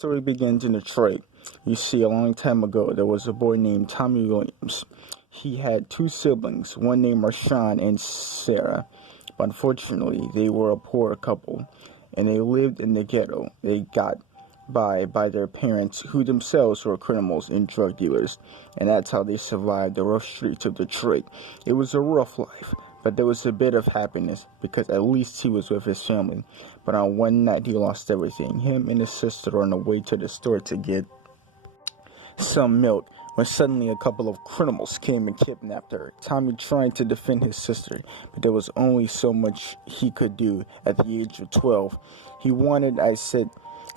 Story begins in Detroit. You see, a long time ago, there was a boy named Tommy Williams. He had two siblings, one named Marshawn and Sarah, but unfortunately, they were a poor couple, and they lived in the ghetto. They got by their parents, who themselves were criminals and drug dealers, and that's how they survived the rough streets of Detroit. It was a rough life, but there was a bit of happiness, because at least he was with his family. But on one night he lost everything. Him and his sister were on the way to the store to get some milk, when suddenly a couple of criminals came and kidnapped her. Tommy tried to defend his sister, but there was only so much he could do at the age of 12. He wanted, I said,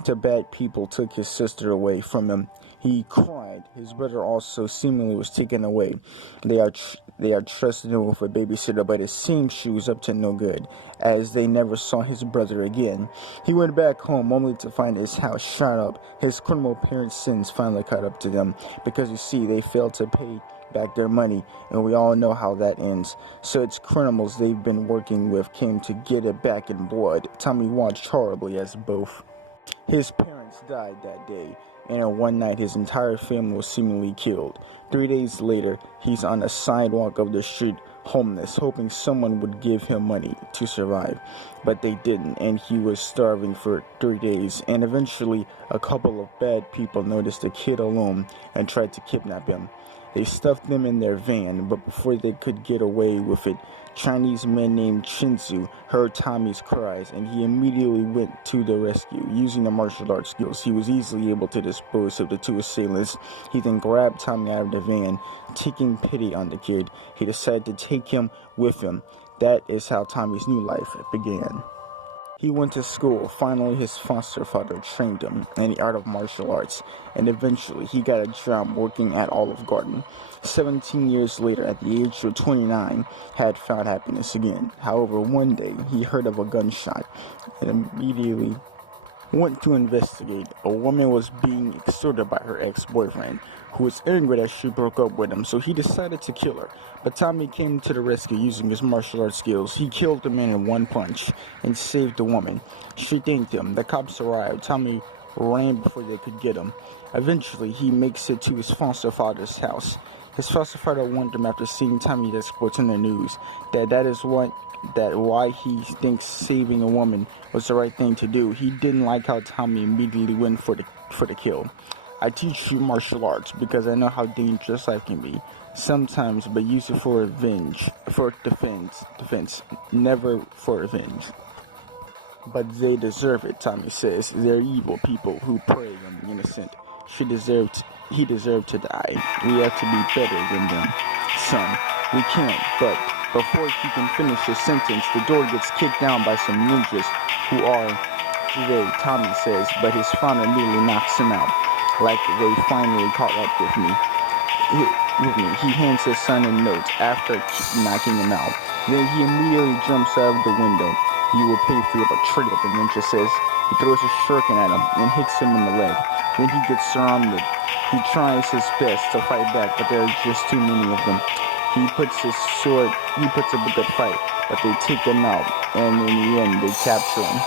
to bad people took his sister away from him. He cried. His brother also seemingly was taken away. They are trusted him with a babysitter, but it seems she was up to no good, as they never saw his brother again. He went back home only to find his house shot up. His criminal parents' sins finally caught up to them, because you see, they failed to pay back their money, and we all know how that ends. So it's criminals they've been working with came to get it back in blood. Tommy watched horribly as both his parents died that day, and in one night his entire family was seemingly killed. 3 days later, he's on the sidewalk of the street, homeless, hoping someone would give him money to survive. But they didn't, and he was starving for 3 days, and eventually a couple of bad people noticed the kid alone and tried to kidnap him. They stuffed them in their van, but before they could get away with it, Chinese man named Chinsu heard Tommy's cries, and he immediately went to the rescue. Using the martial arts skills, he was easily able to dispose of the two assailants. He then grabbed Tommy out of the van. Taking pity on the kid, he decided to take him with him. That is how Tommy's new life began. He went to school. Finally, his foster father trained him in the art of martial arts, and eventually he got a job working at Olive Garden. 17 years later, at the age of 29, had found happiness again. However, one day he heard of a gunshot and immediately went to investigate. A woman was being extorted by her ex-boyfriend, who was angry that she broke up with him, so he decided to kill her. But Tommy came to the rescue using his martial arts skills. He killed the man in one punch and saved the woman. She thanked him. The cops arrived. Tommy ran before they could get him. Eventually, he makes it to his foster father's house. His foster father warned him after seeing Tommy's exploits in the news that why he thinks saving a woman was the right thing to do. He didn't like how Tommy immediately went for the kill. I teach you martial arts because I know how dangerous life can be sometimes, but use it for defense, never for revenge. But they deserve it, Tommy says. They're evil people who prey on the innocent. He deserved to die. We have to be better than them. Son, we can't, but before he can finish his sentence, the door gets kicked down by some ninjas who are they, Tommy says, but his father nearly knocks him out. Like they finally caught up with me. He hands his son a note after knocking him out. Then he immediately jumps out of the window. You will pay for your betrayal, the ninja says. He throws a shuriken at him and hits him in the leg. Then he gets surrounded. He tries his best to fight back, but there are just too many of them. He puts up a good fight, but they take him out, and in the end, they capture him.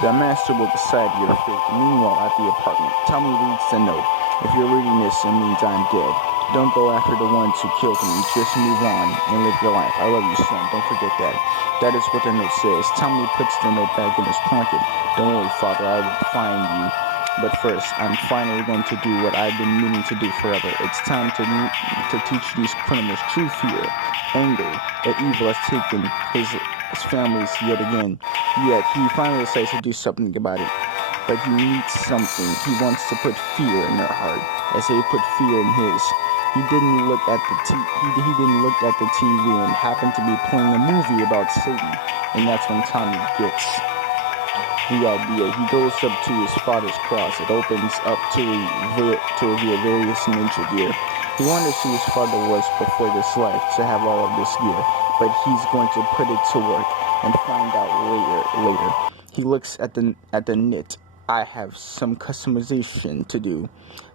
The master will decide your fate. Meanwhile, at the apartment, Tommy reads the note. If you're reading this, it means I'm dead. Don't go after the ones who killed me. Just move on and live your life. I love you, son. Don't forget that. That is what the note says. Tommy puts the note back in his pocket. Don't worry, father. I will find you. But first, I'm finally going to do what I've been meaning to do forever. It's time to teach these criminals true fear, anger, that evil has taken his families yet again. Yet, he finally decides to do something about it. But he needs something. He wants to put fear in their heart, as they put fear in his. He didn't look at the TV and happened to be playing a movie about Satan, and that's when Tommy gets the idea. He goes up to his father's closet, opens up to reveal various ninja gear. He wonders who his father was before this life to have all of this gear, but he's going to put it to work and find out later. He looks at the knit. I have some customization to do.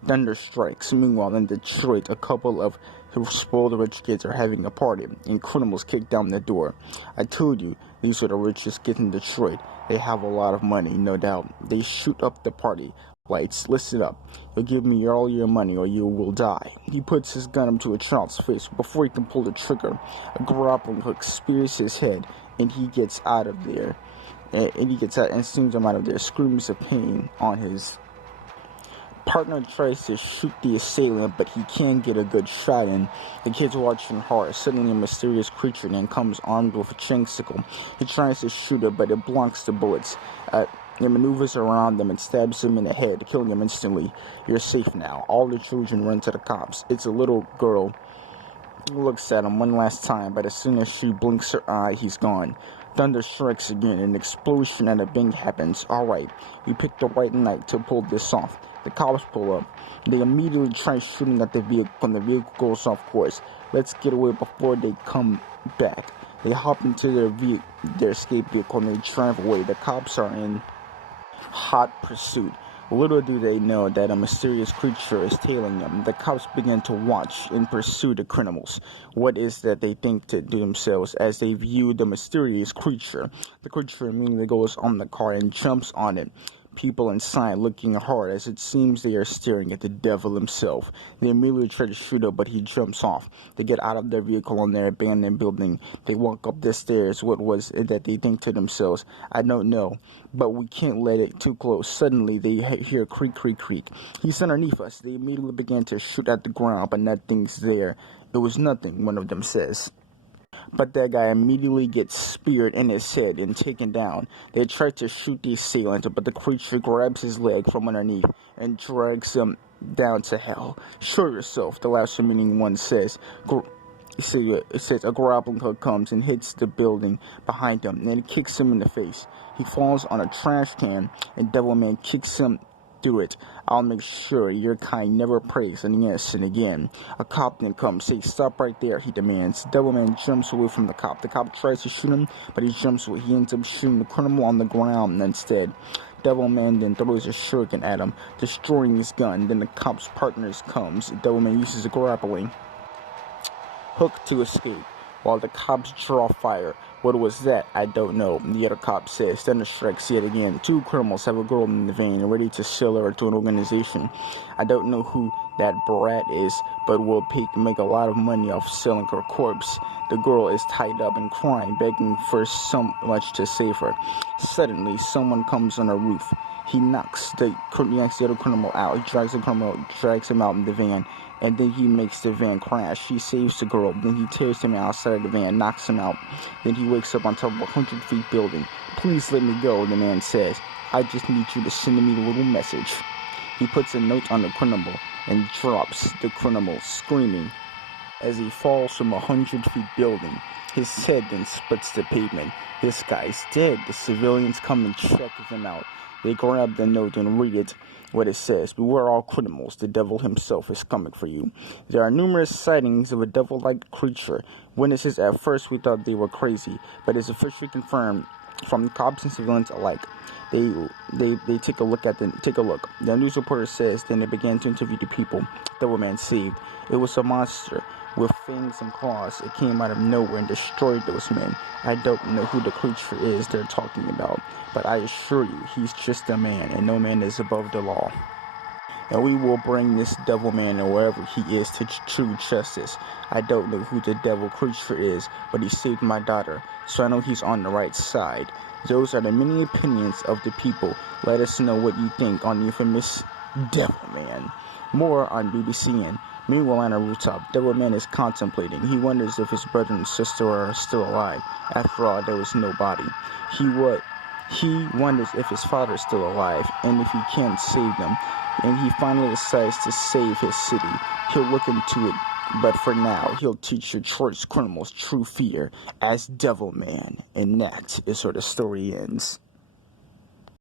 Thunder strikes. Meanwhile, in Detroit, a couple of spoiled rich kids are having a party, and criminals kick down the door. I told you, these are the richest kids in Detroit. They have a lot of money, no doubt. They shoot up the party. Lights, listen up. You'll give me all your money or you will die. He puts his gun up to a child's face. Before he can pull the trigger, a grappling hook spears his head, and he gets out of there. And he gets out and swings him out of there, screams of pain on his partner tries to shoot the assailant, but he can't get a good shot in. The kid's watching hard. Suddenly, a mysterious creature then comes armed with a chain sickle. He tries to shoot it, but it blocks the bullets. It maneuvers around them and stabs him in the head, killing him instantly. You're safe now. All the children run to the cops. It's a little girl. Looks at him one last time, but as soon as she blinks her eye, he's gone. Thunder strikes again, an explosion and a bang happens. Alright, we picked the right night to pull this off. The cops pull up. They immediately try shooting at the vehicle, and the vehicle goes off course. Let's get away before they come back. They hop into their escape vehicle and they drive away. The cops are in hot pursuit. Little do they know that a mysterious creature is tailing them. The cops begin to watch and pursue the criminals. What is that they think to themselves as they view the mysterious creature? The creature immediately goes on the car and jumps on it. People inside looking hard as it seems they are staring at the devil himself. They immediately try to shoot him, but he jumps off. They get out of their vehicle on their abandoned building. They walk up the stairs. What was it that they think to themselves? I don't know, but we can't let it too close. Suddenly, they hear creak, creak, creak. He's underneath us. They immediately begin to shoot at the ground, but nothing's there. It was nothing, one of them says. But that guy immediately gets speared in his head and taken down. They try to shoot the assailant, but the creature grabs his leg from underneath and drags him down to hell. Show yourself, the last remaining one says. It says a grappling hook comes and hits the building behind him, and it kicks him in the face. He falls on a trash can, and Devilman kicks him through it. I'll make sure your kind never prays an innocent again. A cop then comes. Say, stop right there, he demands. Devilman jumps away from the cop. The cop tries to shoot him, but he jumps away. He ends up shooting the criminal on the ground instead. Devilman then throws a shuriken at him, destroying his gun. Then the cop's partners comes. Devilman uses a grappling hook to escape, while the cops draw fire. What was that? I don't know. The other cop says. Thunder strikes yet again. Two criminals have a girl in the van, ready to sell her to an organization. I don't know who that brat is, but will make a lot of money off selling her corpse. The girl is tied up and crying, begging for so much to save her. Suddenly, someone comes on a roof. He knocks the other criminal out. He drags him out in the van, and then he makes the van crash. He saves the girl, then he tears him outside of the van, knocks him out. Then he wakes up on top of a 100-feet building. Please let me go, the man says. I just need you to send me a little message. He puts a note on the criminal and drops the criminal, screaming as he falls from a 100-feet building. His head then splits the pavement. This guy's dead. The civilians come and check him out. They grab the note and read it. What it says: beware all criminals, the devil himself is coming for you. There are numerous sightings of a devil-like creature. Witnesses at first we thought they were crazy, but it's officially confirmed from cops and civilians alike. They take a look. The news reporter says then they began to interview the people Devilman saved. It was a monster with fangs and claws. It came out of nowhere and destroyed those men. I don't know who the creature is they're talking about, but I assure you, he's just a man, and no man is above the law. And we will bring this devil man or wherever he is to true justice. I don't know who the devil creature is, but he saved my daughter, so I know he's on the right side. Those are the many opinions of the people. Let us know what you think on the infamous Devil Man. More on BBCN. Meanwhile, on a rooftop, Devilman is contemplating. He wonders if his brother and sister are still alive. After all, there was no body. He wonders if his father is still alive, and if he can't save them. And he finally decides to save his city. He'll look into it, but for now, he'll teach your choice criminals true fear as Devilman. And that is where the story ends.